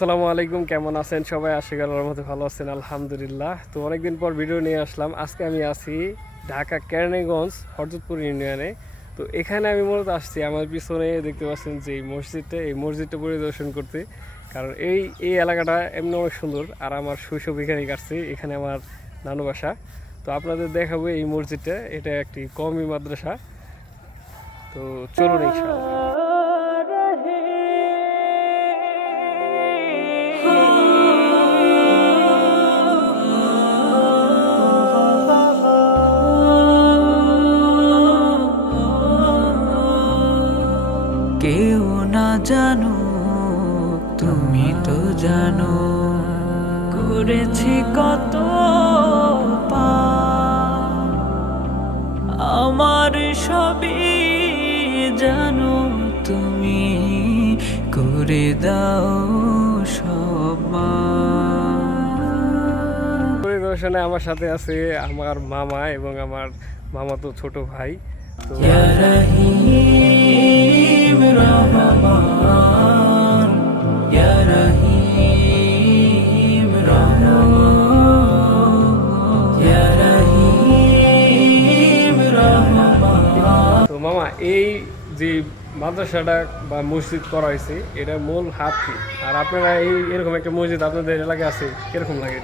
আসসালামু আলাইকুম, কেমন আছেন সবাই? আশা করি আল্লাহর মধ্যে ভালো আছেন, আলহামদুলিল্লাহ। তো অনেকদিন পর ভিডিও নিয়ে আসলাম। আজকে আমি আছি ঢাকা কেরানীগঞ্জ হরজতপুর ইউনিয়নে। তো এখানে আমি মূলত আসছি, আমার পিছনে দেখতে পাচ্ছেন যে এই মসজিদটা পরিদর্শন করতে। কারণ এই এলাকাটা এমনি অনেক সুন্দর, আর আমার শৈশব এখানেই কাটছে। এখানে আমার নানু বাসা। তো আপনাদের দেখাবো এই মসজিদটা, এটা একটি কওমি মাদ্রাসা। তো চলুন ইনশাআল্লাহ। কেউ না জানো, তুমি তো জানো, করেছি কত পাপ। আমার সবই জানো, তুমি করে দাও সব মাপ। পরিদর্শনে আমার সাথে আছে আমার মামা এবং আমার মামাতো ছোট ভাই। তো ইয়া রহিম রহমান, ইয়া রহিম রহমান, ইয়া রহিম রহমান। তো মামা, এই যে মাদ্রাসাটা বা মসজিদ করা হয়েছে, এটা মূল হাত কি? আর আপনারা এরকম একটা মসজিদ আপনাদের এলাকায় আছে, কিরকম লাগে?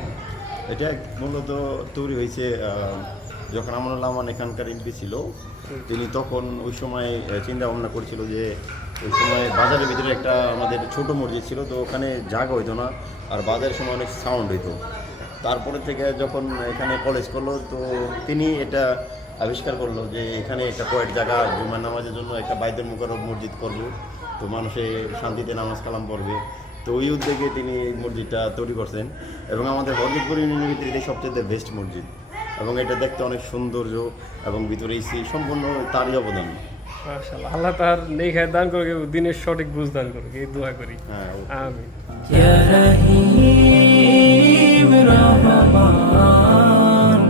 এটা মূলত তৈরি হয়েছে যখন আমনুল রহমান এখানকার এমপি ছিল, তিনি তখন ওই সময় চিন্তা ভাবনা করছিল যে ওই সময় বাজারের ভিতরে একটা আমাদের ছোট মসজিদ ছিল, তো ওখানে জায়গা হইতো না, আর বাজারের সময় অনেক সাউন্ড হইতো। তারপরে থেকে যখন এখানে কলেজ করলো, তো তিনি এটা আবিষ্কার করলো যে এখানে একটা কয়েক জায়গা জুমার নামাজের জন্য একটা বাইতুল মুকাররম মসজিদ করব, তো মানুষে শান্তিতে নামাজ কালাম পড়বে। তো ওই উদ্যোগে তিনি এই মসজিদটা তৈরি করছেন, এবং আমাদের হরজতপুর ইউনিয়নের ভিতরে এটাই সবচেয়ে বেস্ট মসজিদ, এবং এটা দেখতে অনেক সৌন্দর্য, এবং ভিতরে এসি সম্পূর্ণ তারই অবদান। মাশাআল্লাহ, আল্লাহ তার নেখায় দান করুক, দিনের সঠিক বুঝ দান করুক, এই দোয়া করি। হ্যাঁ, আমিন। ইয়া রহিম রহমান,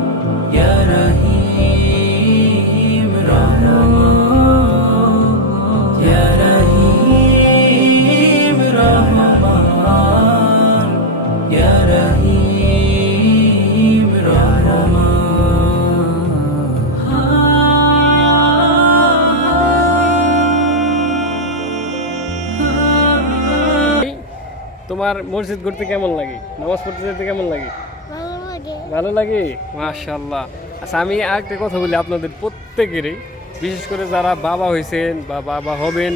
ইয়া রহিম রহমান, ইয়া রহিম রহমান, ইয়া রহিম রহমান। তোমার মসজিদ ঘুরতে কেমন লাগে? নামাজ পড়তে যেতে কেমন লাগে? ভালো লাগে, মাশাআল্লাহ। আচ্ছা, আমি আরেকটা কথা বলি আপনাদের প্রত্যেকেরই, বিশেষ করে যারা বাবা হয়েছেন বা বাবা হবেন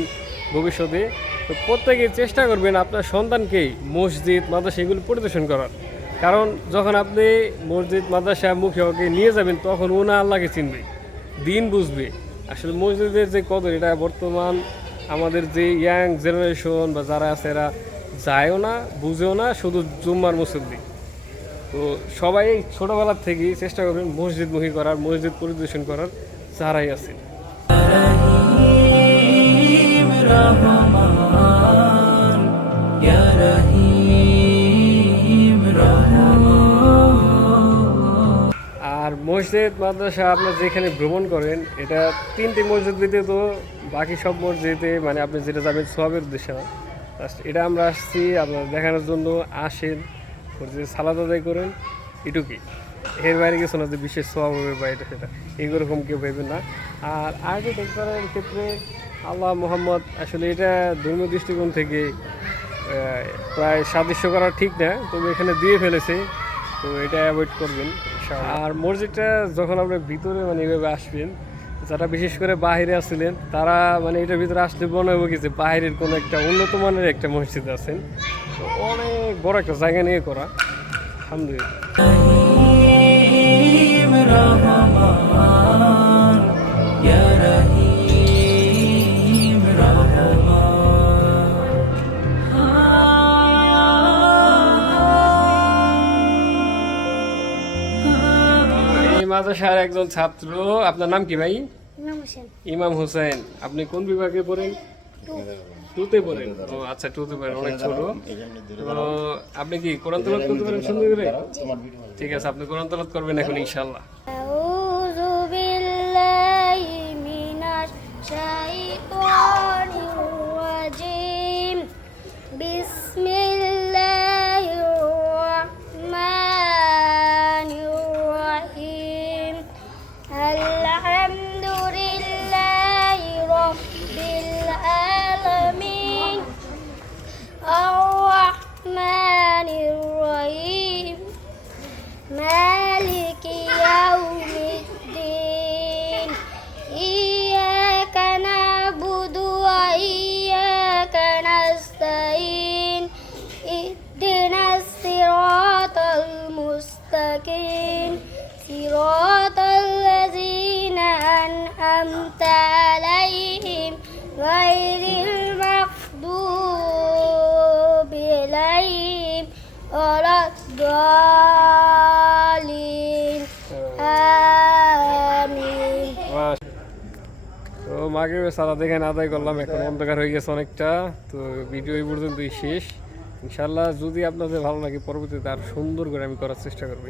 ভবিষ্যতে, তো প্রত্যেকে চেষ্টা করবেন আপনার সন্তানকে মসজিদ মাদ্রাসা এগুলো পরিদর্শন করার। কারণ যখন আপনি মসজিদ মাদ্রাসা মুখে ওকে নিয়ে যাবেন, তখন ও না আল্লাহকে চিনবে, দিন বুঝবে। আসলে মসজিদের যে কদর, এটা বর্তমান আমাদের যে ইয়াং জেনারেশন বা যারা আছে, এরা যায়ও না, বুঝেও না, শুধু জুম্মার মুসল্লি। তো সবাই ছোটোবেলার থেকেই চেষ্টা করবেন মসজিদমুখী করার, মসজিদ পরিদর্শন করার যারাই আছে। রহিম রহমান, ইয়া রহিম রহমান। আর মসজিদ মাদ্রাসা আপনার যেখানে ভ্রমণ করেন, এটা 3টি মসজিদ ব্যতীত বাকি সব মসজিদে, মানে আপনি যেটা যাবেন সওয়াবের উদ্দেশ্যে না, এটা আমরা আসছি আপনার দেখানোর জন্য। আসেন, মসজিদে সালাত আদায় করেন, এটুকুই। এর বাইরে কিছু না যে বিশেষ সওয়াব হবে বা এটা সেটা, এরকম কেউ ভেবেন না। আর আর্কিটেকচারের ক্ষেত্রে আল্লাহ মোহাম্মদ, আসলে এটা ধর্মীয় দৃষ্টিকোণ থেকে প্রায় সাদৃশ্য করা ঠিক না, তবে এখানে দিয়ে ফেলেছে, তো এটা অ্যাভয়েড করবেন। আর মসজিদটা যখন আপনার ভিতরে মানে এভাবে আসবেন, যারা বিশেষ করে বাইরে আসছিলেন, তারা মানে এটার ভিতরে আসলে মনে হবে কি যে বাইরের কোনো একটা উন্নত মানের একটা মসজিদ আছেন। তো অনেক বড় একটা জায়গা নিয়ে করা, আলহামদুলিল্লাহ। রহিম রহমান, ইয়া রহিম রহমান। এই মাদ্রাসার একজন ছাত্র। আপনার নাম কি ভাই? ইমাম হোসেন। আপনি কোন বিভাগে পড়েন? টুতে পড়েন। ও আচ্ছা, টুতে পড়েন, অনেক ছোট। তো আপনি কি কোরআন তেলাওয়াত করতে পারেন সুন্দর করে? ঠিক আছে, আপনি কোরআন তেলাওয়াত করবেন এখন ইনশাআল্লাহ। আউযু বিল্লাহি মিনাশ শাইতানির রাজিম। বিসমিল্লাহ عليهم صراط الذين أنعمت عليهم غير المغضوب عليهم ولا الضالين آمين তো মাগরিবের সালাত দেখেন আদায় করলাম, এখন অন্ধকার হয়ে গেছে অনেকটা। তো ভিডিও এই পর্যন্তই শেষ। ইনশাল্লাহ যদি আপনাদের ভালো লাগে পরবর্তীতে আর সুন্দর করে আমি করার চেষ্টা করবো।